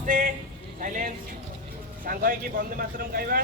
ସମସ୍ତେ ସାଇଲେନ୍ସ ସାଙ୍ଗ ହେଇକି ବନ୍ଦେ ମାତରମ୍ ଗାଇବା।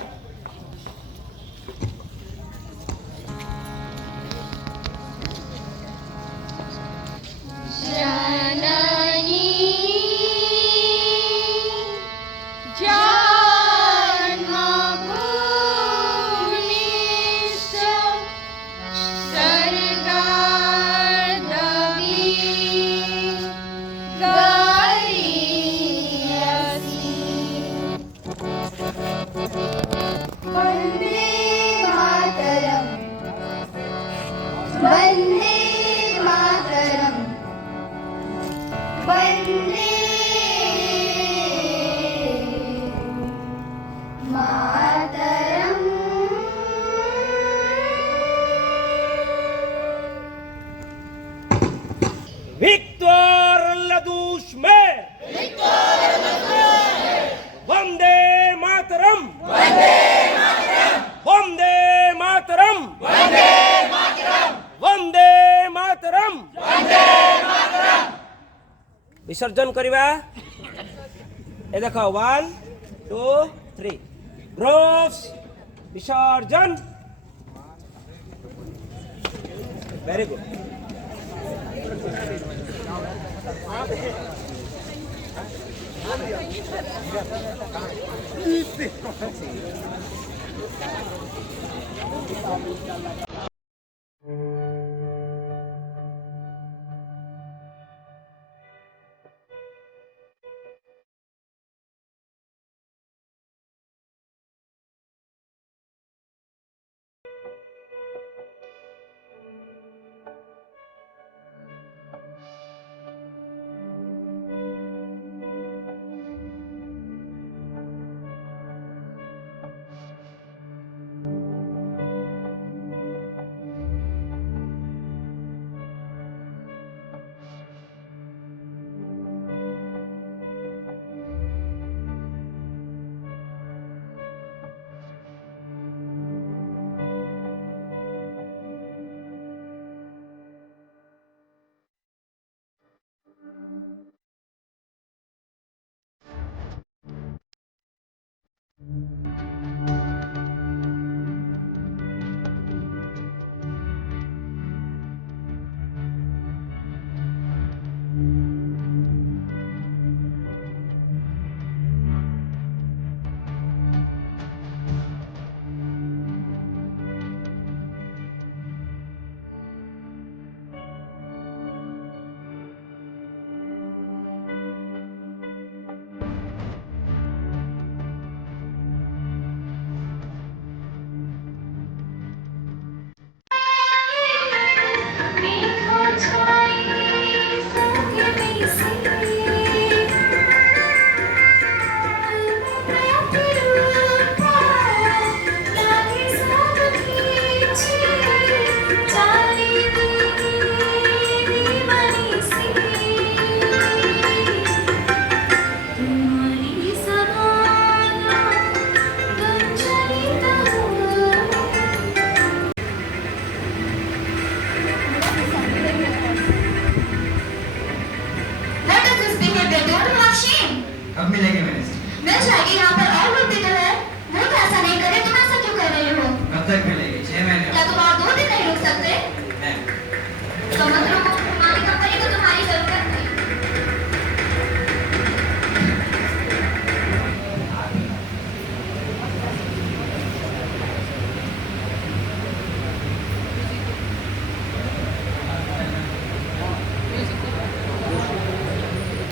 Victor la dushmer! Victor la dushmer! Vande Mataram! Vande Mataram! Vande Mataram! Vande Mataram! Vande Mataram! Vande Mataram! विसर्जन करिबा ए देखो 1 2 3 ग्रोव्स विसर्जन वेरी गुड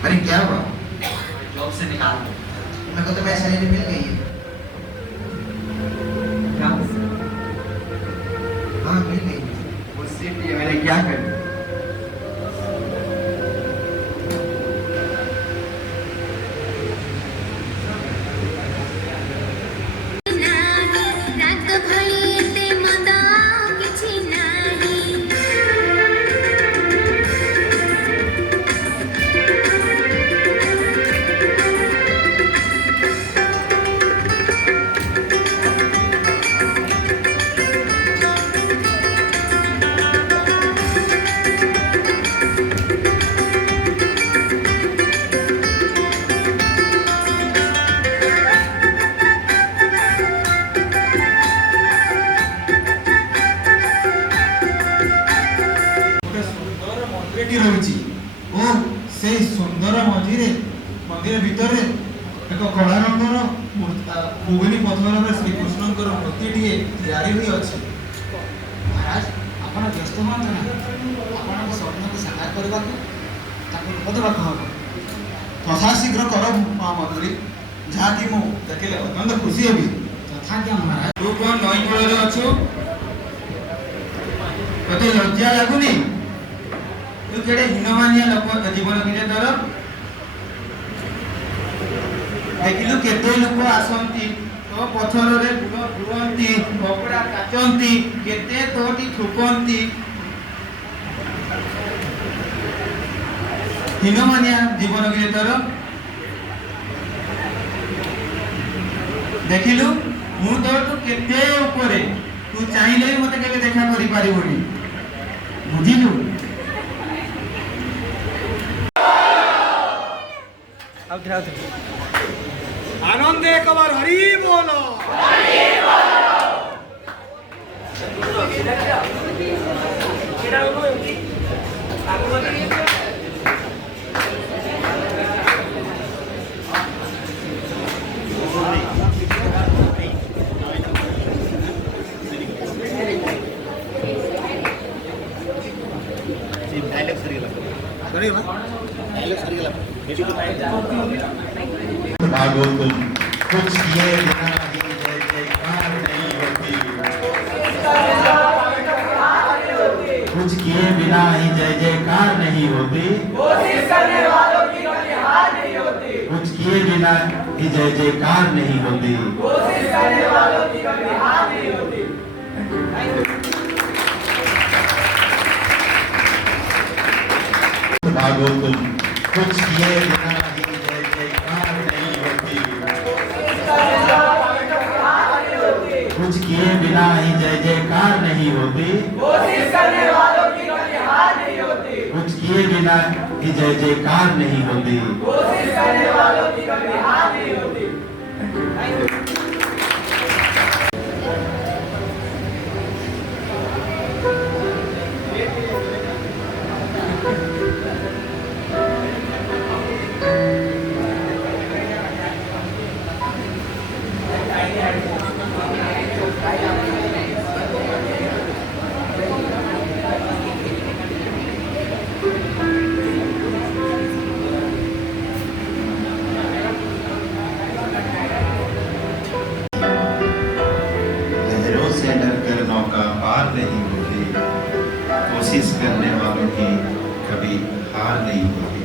अरे क्या हुआ? जॉब से निकाल दो। मेरे को तो मेरी सैलरी मिल गई है। क्या? हाँ मिल गई। उससे भी मैंने क्या कर? से सुंदर मझिरे मंदिर भितर एक कला रंगर मुगनी पथर श्रीकृष्ण मूर्ति तैयारी हुई अच्छी। महाराज आपण व्यस्त हूँ ना आपण स्वप्न को साकार करने रूप देवाक हम तथा शीघ्र कर मधुरी जहाँकि मु देखिले अत्यंत खुशी हेबी। तथा क्या महाराज? तू कौन नई कूल अच्छु ते लज्जा लगुनि? तू केड़े हीनमानिया लोक जीवन गिरे तोर देखिलु केते लोक आसंती तो पथर रे बुलंती कपड़ा काचंती केते तोटी थुकंती हीनमानिया जीवन गिरे तोर देखिलु मु तो तू केते ऊपरे तू चाहिले मते केबे देखा करि पारिबोनी बुझिलु। आनंद एक बार हरि बोलो। भागवतम कुछ किए बिना ही जय जयकार नहीं होती। कुछ किए बिना ही जय जयकार नहीं होती। कोशिश करने वालों की कभी हार नहीं होती। कुछ किए बिना ही जय जयकार नहीं होती। कोशिश करने वालों की कभी हार नहीं होती। भागवतम कुछ किए बिना ही जय जयकार नहीं होती। कुछ किए बिना ही जय जयकार नहीं होती। कोशिश करने वालों की कभी हार नहीं होती। कुछ किए बिना ही जय जयकार नहीं होती। कोशिश करने वालों की कभी हार नहीं होती। लहरों से डरकर नौका पार नहीं होती। कोशिश करने वालों की कभी हार नहीं होती।